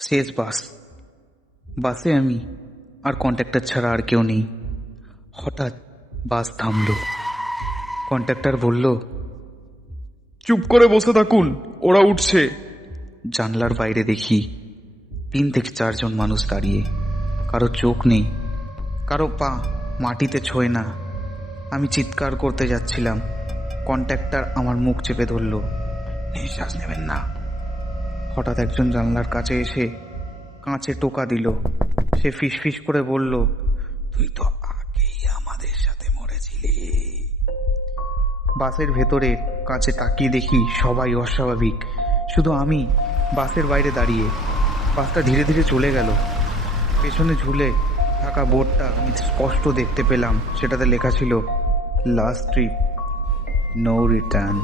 শেষ বাস। বাসে আমি আর কন্ট্রাক্টর ছাড়া আর কেউ নেই। হঠাৎ বাস থামল। কন্ট্রাক্টর বলল, চুপ করে বসে থাকুন, ওরা উঠছে। জানলার বাইরে দেখি 3 থেকে 4 জন মানুষ দাঁড়িয়ে। কারো চোখ নেই, কারো পা মাটিতে ছোঁয় না। আমি চিৎকার করতে যাচ্ছিলাম, কন্ট্রাক্টর আমার মুখ চেপে ধরল। নিঃশ্বাস নেবেন না। হঠাৎ একজন জানলার কাছে এসে কাঁচে টোকা দিল। সে ফিসফিস করে বলল, তুই তো আগেই আমাদের সাথে মরেছিলি। বাসের ভেতরে কাছে তাকিয়ে দেখি সবাই অস্বাভাবিক, শুধু আমি বাসের বাইরে দাঁড়িয়ে। বাসটা ধীরে ধীরে চলে গেল। পেছনে ঝুলে থাকা বোর্ডটা আমি স্পষ্ট দেখতে পেলাম। সেটাতে লেখা ছিল, লাস্ট ট্রিপ, নো রিটার্ন।